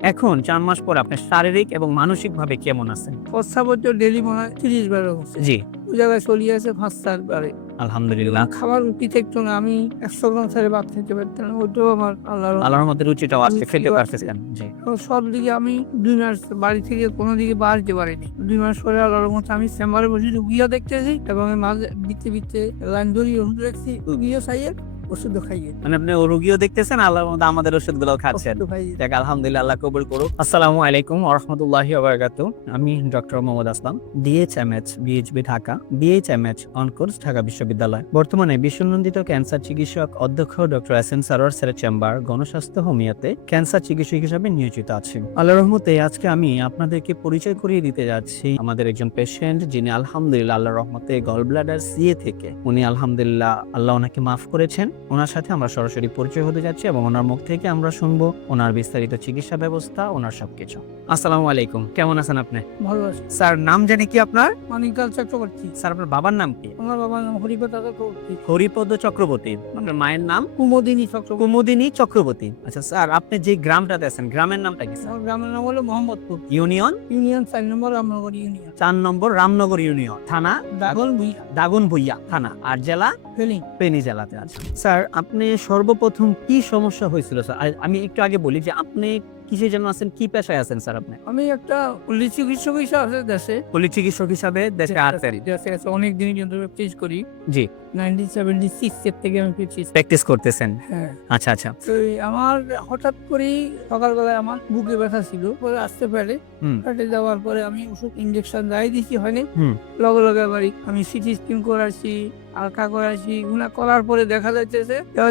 এখন ৪ মাস পর আপনি শারীরিক এবং মানসিকভাবে কেমন আছেন? প্রস্রাবের তো ডেইলি মনে হয় ৩০ বারের হচ্ছে। জি, ওই জায়গায় চলিয়ে আছে ৫-৪ বারে। আলহামদুলিল্লাহ। খাবার রুচি থাকতো না। আমি ১০০ গ্রাম ছাড়া ভাত খেতে পারতাম না। ওইটাও আমার আল্লাহর আল্লাহর রহমতে রুচিটাও আজকে রুচি খেতে বাড়ছে। পারতেছেন। জি। তো সব দিকে আমি ২ মাস বাড়ি থেকে কোনো দিকে বাড়তে পারিনি। ২ মাস পরে আল্লাহর রহমতে আমি চেম্বারে বসে রুগীও দেখতেছি এবং এর মাঝে ভিত্তি লাইন ধরিয়ে ওষুধ রাখছি। রুগীও খাইয়ে, ওষুধও খাইয়ে। মানে আপনি রোগীও দেখতেছেন, আল্লাহর রহমতে আমাদের ওষুধগুলোও খাচ্ছেন। ওষুধও খাইয়ে। যাক আলহামদুলিল্লাহ, আল্লাহ কবুল করুক। আসসালামু আলাইকুম ওয়া রাহমাতুল্লাহি ওয়া বারাকাতুহু। আমি ডক্টর মোহাম্মদ আসলাম, ডিএইচএমএইচ, বিএইচবি ঢাকা, বিএইচএমএইচ অনকোর্স ঢাকা বিশ্ববিদ্যালয়। বর্তমানে বিশ্বনন্দিত ক্যান্সার চিকিৎসক অধ্যক্ষ ডক্টর এসএন সারোয়ার স্যারের চেম্বার গণস্বাস্থ্য হোমিওতে ক্যান্সার চিকিৎসক হিসেবে নিয়োজিত আছি। আল্লাহর রহমতে আজকে আমি আপনাদেরকে পরিচয় করিয়ে দিতে যাচ্ছি আমাদের একজন পেশেন্ট, যিনি আলহামদুলিল্লাহ আল্লাহর রহমতে গল ব্লাডার সিএ থেকে উনি আলহামদুলিল্লাহ আল্লাহ ওনাকে মাফ করেছেন। ওনার সাথে আমরা সরাসরি পরিচয় হতে যাচ্ছি এবং ওনার মুখ থেকে আমরা শুনবো ওনার বিস্তারিত চিকিৎসা ব্যবস্থা, ওনার সবকিছু। আসসালামু আলাইকুম, কেমন আছেন আপনি? ভালো আছে। স্যার, নাম জানি কি আপনার? মানিকলাল চক্রবর্তী। স্যার, আপনার বাবার নাম কি? আমার বাবার নাম হরিপদ চক্রবর্তী। হরিপদ চক্রবর্তী। আপনার মায়ের নাম? কুমোদিনী চক্রবর্তী। কুমুদিনী চক্রবর্তী। আচ্ছা স্যার, আপনি যে গ্রামটাতে আছেন, গ্রামের নামটা কি স্যার? আমার গ্রামের নাম হলো মোহাম্মদপুর। ইউনিয়ন? ইউনিয়ন ৪ নম্বর রামনগর ইউনিয়ন। ৪ নম্বর রামনগর ইউনিয়ন। থানা? দাগনভূঞা। দাগনভূঞা থানা। আর জেলা? ফেনী। ফেনী জেলাতে আছে। স্যার, আপনি সর্বপ্রথম কি সমস্যা হয়েছিল স্যার? আমি একটু আগে বলি যে আপনি কিসে যেন আছেন, কি পেশায় আছেন স্যার আপনি? আমি একটা পল্লী চিকিৎসক হিসেবে আছে দেশে। পল্লী চিকিৎসক হিসাবে দেশে আছেন? দেশে আছে অনেক দিন কিন্তু প্র্যাকটিস করি। জি। 1976 এর থেকে আমি প্র্যাকটিস। প্র্যাকটিস করতেছেন? হ্যাঁ। আচ্ছা আচ্ছা। তো আমার হঠাৎ করেই সকালবেলায় আমার বুকে ব্যথা ছিল, পরে আসতে পারে। হুম। পেটে যাওয়ার পরে আমি ওষুধ ইনজেকশন যাই দিছি হয়নি। হুম। লগে লগে বাড়ি আমি সিটি স্ক্যান করাচ্ছি, আলট্রা করাচ্ছি। এগুলা করার পরে দেখা যাচ্ছে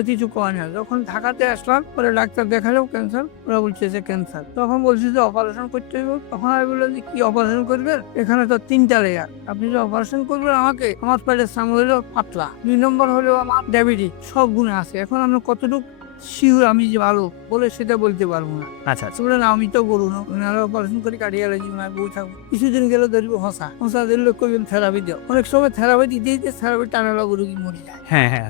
কিছু কয় না। যখন ঢাকাতে আসলাম পরে ডাক্তার দেখালেও ক্যান্সার, ওরা বলছে ক্যান্সার। তখন বলছি যে অপারেশন করতে হবে। তখন আমি বললাম যে কি অপারেশন করবেন? এখানে তো 3টা লেয়ার, আপনি যে অপারেশন করবেন আমাকে, আমার পেটের সামনে হলো পাতলা, 2 নম্বর হলো আমার ডায়াবেটিস, সব গুণে আছে। এখন আমি কতটুকু শিওর আমি যে ভালো বলে সেটা বলতে পারবো না। আচ্ছা আচ্ছা। বলে না আমি তো বলুন অপারেশন করে কাটিয়ে গেছি, না বই থাকবো। কিছুদিন গেলে ধরবো হসা দিলে কইবেন থেরাপি দাও। অনেক সময় থেরাপি দিতে দিতে থেরাপি টানা লাগু রুগী মরে যায়। হ্যাঁ হ্যাঁ।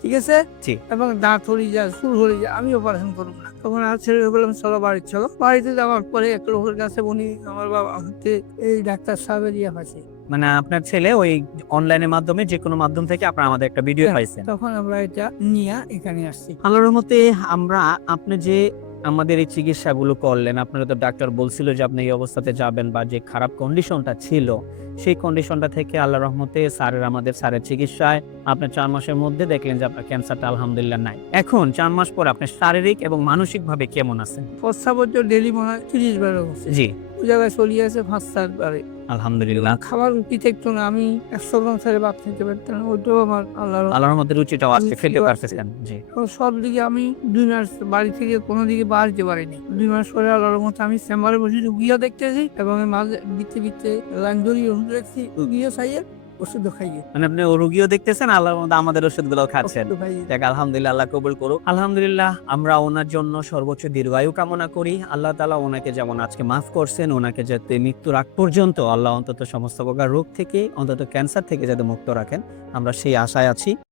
ঠিক আছে। জি। এবং দাঁত হয়ে যায়, সুর হয়ে যায়, আমি অপারেশন করবো না। তখন আর ছেড়ে বললাম চলো বাড়ি চলো। বাড়িতে যাওয়ার পরে এক লোকের কাছে উনি আমার বাবা হচ্ছে এই ডাক্তার সাহেবের ইয়ে পাচ্ছে। মানে আপনার ছেলে ওই অনলাইনের মাধ্যমে, যে কোনো মাধ্যম থেকে আপনার আমাদের একটা ভিডিও পাইছেন। তখন আমরা এটা নিয়ে এখানে আসছি। আল্লাহর রহমতে আমরা, আপনি যে আমাদের এই চিকিৎসাগুলো করলেন, আপনারা তো ডাক্তার বলছিল যে আপনি এই অবস্থাতে যাবেন, বা যে খারাপ কন্ডিশনটা ছিল সেই কন্ডিশনটা থেকে আল্লাহর রহমতে আমাদের স্যারের চিকিৎসায় আপনার ৪ মাসের মধ্যে দেখলেন যে আপনার ক্যান্সারটা আলহামদুলিল্লাহ নাই। এখন ৪ মাস পর আপনি শারীরিক এবং মানসিক ভাবে কেমন আছেন? প্রস্রাবের তো ডেইলি মনে হয় ৩০ বারের হচ্ছে। জি, ওই জায়গায় চলিয়ে আছে ৫-৪ বারে। আলহামদুলিল্লাহ। খাবার রুচি থাকতো না। আমি ১০০ গ্রাম ছাড়া ভাত খেতে পারতাম না। ওইটাও আমার আল্লাহর রহমতে রুচিটাও আজকে রুচি খেতে বাড়ছে। পারতেছেন। জি। তো সব দিকে আমি ২ মাস বাড়ি থেকে কোনো দিকে বাড়তে পারিনি। ২ মাস পরে আল্লাহর রহমতে আমি চেম্বারে বসে রুগীও দেখতেছি এবং এর মাঝে ভিত্তি লাইন ধরিয়ে ওষুধ রাখছি। রুগীও খাইয়ে, ওষুধও খাইয়ে। মানে আপনি রোগীও দেখতেছেন, আল্লাহর রহমতে আমাদের ওষুধগুলোও খাচ্ছেন। ওষুধও খাইয়ে। যাক আলহামদুলিল্লাহ, আল্লাহ কবুল করুক। আলহামদুলিল্লাহ, আমরা ওনার জন্য সর্বোচ্চ দীর্ঘায়ু কামনা করি। আল্লাহ তাআলা ওনাকে যেমন আজকে মাফ করছেন, ওনাকে যাতে মৃত্যুর আগ পর্যন্ত আল্লাহ অন্তত সমস্ত প্রকার রোগ থেকে, অন্তত ক্যান্সার থেকে যাতে মুক্ত রাখেন, আমরা সেই আশায় আছি।